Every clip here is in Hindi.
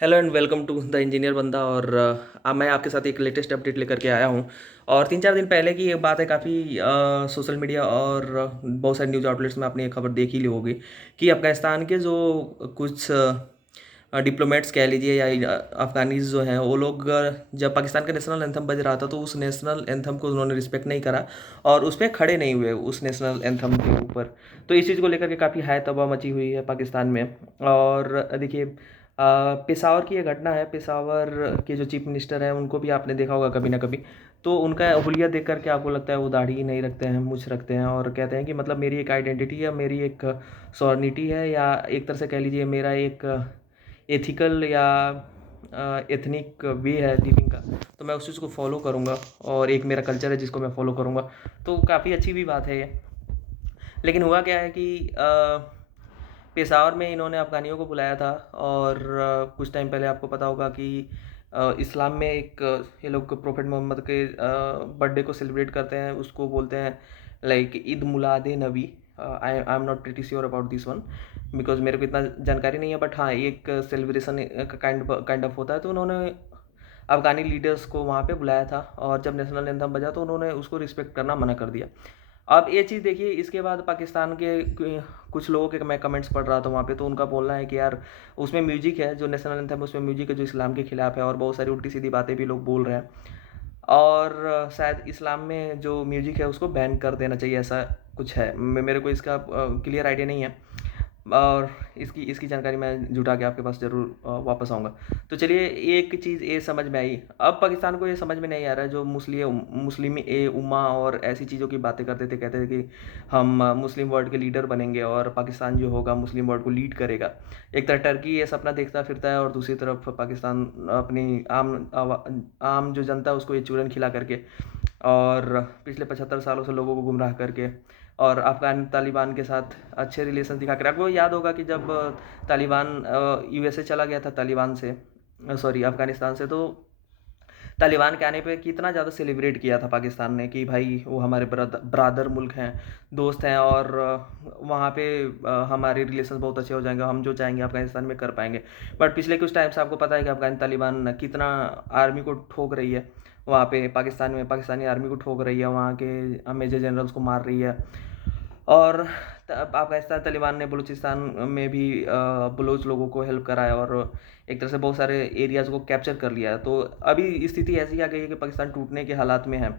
Hello and welcome to the engineer Banda. और अब मैं आपके साथ एक लेटेस्ट अपडेट लेकर के आया हूँ। और 3-4 दिन पहले की ये बात है, काफ़ी सोशल मीडिया और बहुत सारे न्यूज़ आउटलेट्स में आपने ये खबर देख ही ली होगी कि अफ़गानिस्तान के जो कुछ डिप्लोमेट्स कह लीजिए या अफ़गानीज़ जो हैं वो लोग, जब पाकिस्तान का नेशनल एंथम बज रहा था तो उस नेशनल एंथम को उन्होंने रिस्पेक्ट नहीं करा और उस पर खड़े नहीं हुए उस नेशनल एंथम के ऊपर। तो इस चीज़ को लेकर के काफ़ी हाय तबाह मची हुई है पाकिस्तान में। और देखिए, पेशावर की ये घटना है। पेशावर के जो चीफ मिनिस्टर हैं उनको भी आपने देखा होगा कभी ना कभी। तो उनका हुलिया देख करके आपको लगता है वो दाढ़ी नहीं रखते हैं, मूंछ रखते हैं और कहते हैं कि मतलब मेरी एक आइडेंटिटी है, मेरी एक सॉर्निटी है, या एक तरह से कह लीजिए मेरा एक एथिकल या एथनिक वे है लिविंग का। तो मैं उस चीज़ को फॉलो करूँगा और एक मेरा कल्चर है जिसको मैं फॉलो करूँगा। तो काफ़ी अच्छी भी बात है ये। लेकिन हुआ क्या है कि पेशावर में इन्होंने अफ़गानियों को बुलाया था। और कुछ टाइम पहले आपको पता होगा कि इस्लाम में एक ये लोग प्रोफेट मोहम्मद के बर्थडे को सेलिब्रेट करते हैं, उसको बोलते हैं like Eid मुलाद Nabi. I am not pretty sure about this one because मेरे को इतना जानकारी नहीं है, बट हाँ एक सेलिब्रेशन काइंड ऑफ होता है। तो उन्होंने अफ़गानी लीडर्स को वहाँ पे बुलाया था और जब नेशनल एंथम बजा तो उन्होंने उसको रिस्पेक्ट करना मना कर दिया। अब ये चीज़ देखिए, इसके बाद पाकिस्तान के कुछ लोगों के मैं कमेंट्स पढ़ रहा था वहाँ पे, तो उनका बोलना है कि यार उसमें म्यूजिक है, जो नेशनल एंथम उसमें म्यूजिक है जो इस्लाम के खिलाफ है, और बहुत सारी उल्टी सीधी बातें भी लोग बोल रहे हैं। और शायद इस्लाम में जो म्यूजिक है उसको बैन कर देना चाहिए, ऐसा कुछ है। मेरे को इसका क्लियर आइडिया नहीं है और इसकी इसकी जानकारी मैं जुटा के आपके पास ज़रूर वापस आऊँगा। तो चलिए, एक चीज़ ये समझ में आई। अब पाकिस्तान को ये समझ में नहीं आ रहा है, जो मुस्लिम ए उम्मा और ऐसी चीज़ों की बातें करते थे, कहते थे कि हम मुस्लिम वर्ल्ड के लीडर बनेंगे और पाकिस्तान जो होगा मुस्लिम वर्ल्ड को लीड करेगा। एक तरफ टर्की ये सपना देखता फिरता है और दूसरी तरफ पाकिस्तान अपनी आम जो जनता है उसको ये चूरन खिला करके और पिछले 75 सालों से लोगों को गुमराह करके और अफ़गान तालिबान के साथ अच्छे रिलेशन दिखा कर। आपको याद होगा कि जब तालिबान यूएसए चला गया था, तालिबान से सॉरी अफ़गानिस्तान से, तो तालिबान के आने पे कितना ज़्यादा सेलिब्रेट किया था पाकिस्तान ने कि भाई वो हमारे ब्रादर मुल्क हैं, दोस्त हैं, और वहाँ पे हमारे रिलेशन बहुत अच्छे हो जाएंगे, हम जो चाहेंगे अफ़गानिस्तान में कर पाएंगे। बट पिछले कुछ टाइम से आपको पता है कि अफ़गान तालिबान कितना आर्मी को ठोक रही है वहाँ पे पाकिस्तान में, पाकिस्तानी आर्मी को ठोक रही है, वहाँ के मेजर जनरल्स को मार रही है। और अफगानिस्तान तालिबान ने बलूचिस्तान में भी बलोच लोगों को हेल्प करा है और एक तरह से बहुत सारे एरियाज़ को कैप्चर कर लिया है। तो अभी स्थिति ऐसी आ गई है कि पाकिस्तान टूटने के हालात में है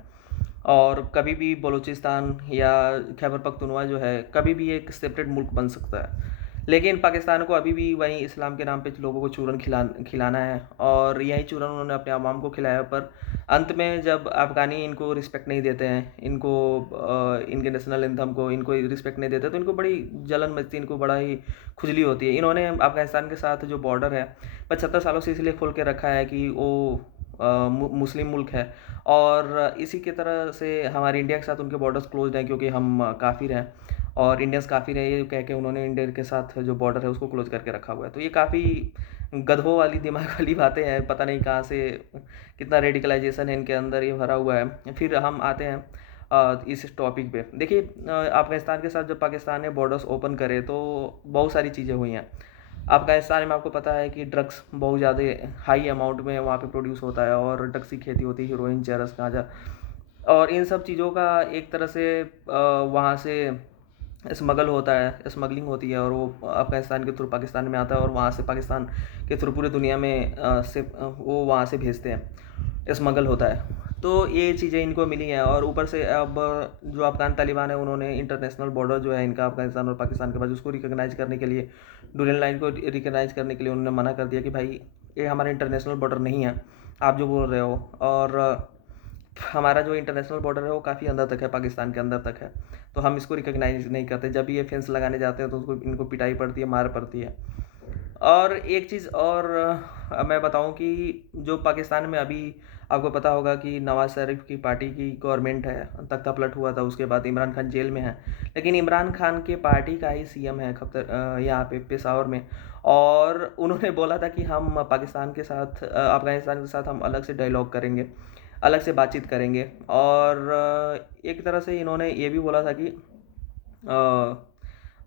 और कभी भी बलूचिस्तान या खैबर पख्तूनवा जो है कभी भी एक सेपरेट मुल्क बन सकता है। लेकिन पाकिस्तान को अभी भी वहीं इस्लाम के नाम पे लोगों को चूरन खिलाना है और यही चूरन उन्होंने अपने आवाम को खिलाया। पर अंत में जब अफ़गानी इनको रिस्पेक्ट नहीं देते हैं, इनको इनके नेशनल एंथम को इनको रिस्पेक्ट नहीं देते, तो इनको बड़ी जलन मचती है, इनको बड़ा ही खुजली होती है। इन्होंने अफ़गानिस्तान के साथ जो बॉर्डर है 75 सालों से इसलिए खोल के रखा है कि वो मुस्लिम मुल्क है और इसी की तरह से हमारे इंडिया के साथ उनके बॉर्डर्स क्लोज हैं क्योंकि हम काफ़िर हैं और इंडियंस काफ़िर हैं, ये कह के उन्होंने इंडिया के साथ जो बॉर्डर है उसको क्लोज करके रखा हुआ है। तो ये काफ़ी गधों वाली दिमाग वाली बातें हैं, पता नहीं कहाँ से कितना रेडिकलाइजेशन है इनके अंदर ये भरा हुआ है। फिर हम आते हैं इस टॉपिक पे। देखिए, अफ़गानिस्तान के साथ जब पाकिस्तान ने बॉर्डर्स ओपन करे तो बहुत सारी चीज़ें हुई हैं। अफ़गानिस्तान में आपको पता है कि ड्रग्स बहुत ज़्यादा हाई अमाउंट में वहाँ पे प्रोड्यूस होता है और ड्रग्स की खेती होती है, हीरोइन, चरस, गांजा, और इन सब चीज़ों का एक तरह से वहाँ से स्मगल होता है, स्मगलिंग होती है और वो अफ़गानिस्तान के थ्रू पाकिस्तान में आता है और वहाँ से पाकिस्तान के थ्रू पूरे दुनिया में वो वहाँ से भेजते हैं, स्मगल होता है। तो ये चीज़ें इनको मिली हैं और ऊपर से अब जो अफ़गान तालिबान है उन्होंने इंटरनेशनल बॉर्डर जो है इनका अफ़गानिस्तान और पाकिस्तान के पास, उसको रिकॉग्नाइज़ करने के लिए, डुरन लाइन को रिकॉग्नाइज़ करने के लिए उन्होंने मना कर दिया कि भाई ये हमारा इंटरनेशनल बॉर्डर नहीं है, आप जो बोल रहे हो। और हमारा जो इंटरनेशनल बॉर्डर है वो काफ़ी अंदर तक है, पाकिस्तान के अंदर तक है, तो हम इसको रिकॉग्नाइज नहीं करते। जब भी ये फेंस लगाने जाते हैं तो उसको इनको पिटाई पड़ती है, मार पड़ती है। और एक चीज़ और मैं बताऊं कि जो पाकिस्तान में अभी आपको पता होगा कि नवाज शरीफ की पार्टी की गवर्नमेंट है, तख्ता पलट हुआ था, उसके बाद इमरान खान जेल में है, लेकिन इमरान खान के पार्टी का ही सीएम है यहाँ पे पेशावर में। और उन्होंने बोला था कि हम पाकिस्तान के साथ अफ़गानिस्तान के साथ हम अलग से डायलॉग करेंगे, अलग से बातचीत करेंगे। और एक तरह से इन्होंने ये भी बोला था कि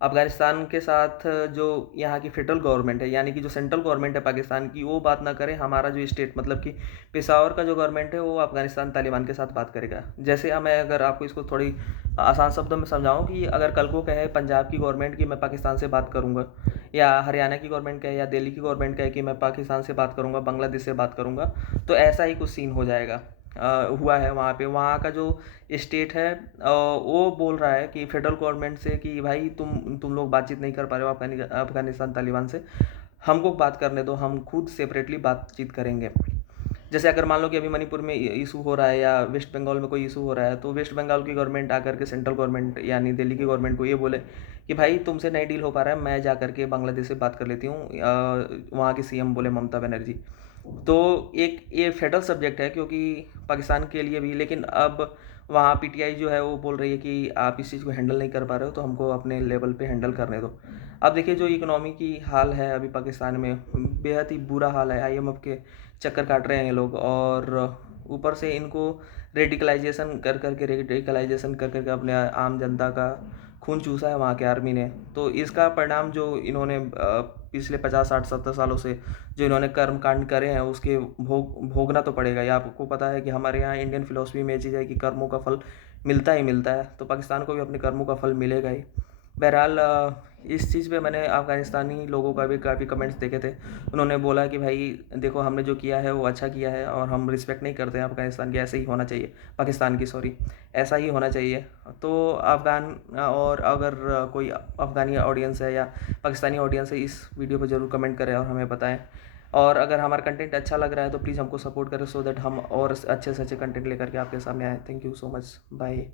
अफ़गानिस्तान के साथ जो यहाँ की फ़ेडरल गवर्नमेंट है, यानी कि जो सेंट्रल गवर्नमेंट है पाकिस्तान की, वो बात ना करे, हमारा जो स्टेट मतलब कि पेशावर का जो गवर्नमेंट है वो अफ़गानिस्तान तालिबान के साथ बात करेगा। जैसे मैं अगर आपको इसको थोड़ी आसान शब्दों में समझाऊँ कि अगर कल को कहे पंजाब की गवर्नमेंट कि मैं पाकिस्तान से बात करूँगा, या हरियाणा की गवर्नमेंट कहे या दिल्ली की गवर्नमेंट कहे कि मैं पाकिस्तान से बात करूँगा, बांग्लादेश से बात करूँगा, तो ऐसा ही कुछ सीन हो जाएगा। हुआ है वहाँ पे, वहाँ का जो स्टेट है वो बोल रहा है कि फेडरल गवर्नमेंट से कि भाई तुम लोग बातचीत नहीं कर पा रहे हो अफगानिस्तान तालिबान से, हमको बात करने दो, हम खुद सेपरेटली बातचीत करेंगे। जैसे अगर मान लो कि अभी मणिपुर में इशू हो रहा है या वेस्ट बंगाल में कोई इशू हो रहा है, तो वेस्ट बंगाल की गवर्नमेंट आकर के सेंट्रल गवर्नमेंट यानी दिल्ली की गवर्नमेंट को ये बोले कि भाई तुमसे नहीं डील हो पा रहा है, मैं जा करके बांग्लादेश से बात कर लेती हूँ। वहाँ की सीएम बोले ममता बनर्जी। तो एक ये फेडरल सब्जेक्ट है क्योंकि पाकिस्तान के लिए भी, लेकिन अब वहाँ पीटीआई जो है वो बोल रही है कि आप इस चीज़ को हैंडल नहीं कर पा रहे हो, तो हमको अपने लेवल पे हैंडल करने दो। अब देखिए जो इकोनॉमी की हाल है अभी पाकिस्तान में, बेहद ही बुरा हाल है। आईएमएफ के चक्कर काट रहे हैं ये लोग, और ऊपर से इनको रेडिकलाइजेशन कर करके अपने आम जनता का खून चूसा है वहाँ के आर्मी ने। तो इसका परिणाम जो इन्होंने पिछले 50 60 70 सालों से जो इन्होंने कर्म कांड करे हैं उसके भोगना तो पड़ेगा। ये आपको पता है कि हमारे यहाँ इंडियन फिलोसफी में ये चीज़ है कि कर्मों का फल मिलता ही मिलता है, तो पाकिस्तान को भी अपने कर्मों का फल मिलेगा ही। बहरहाल इस चीज़ पे मैंने अफ़गानिस्तानी लोगों का भी काफ़ी कमेंट्स देखे थे। उन्होंने बोला कि भाई देखो हमने जो किया है वो अच्छा किया है और हम रिस्पेक्ट नहीं करते हैं अफ़गानिस्तान की, ऐसे ही होना चाहिए, पाकिस्तान की सॉरी, ऐसा ही होना चाहिए। तो अफ़गान और अगर कोई अफ़गानी ऑडियंस है या पाकिस्तानी ऑडियंस है, इस वीडियो पे ज़रूर कमेंट करें और हमें बताएं। और अगर हमारा कंटेंट अच्छा लग रहा है तो प्लीज़ हमको सपोर्ट करें, सो दैट हम और अच्छे से अच्छे कंटेंट लेकर के आपके सामने आएँ। Thank you so much, bye.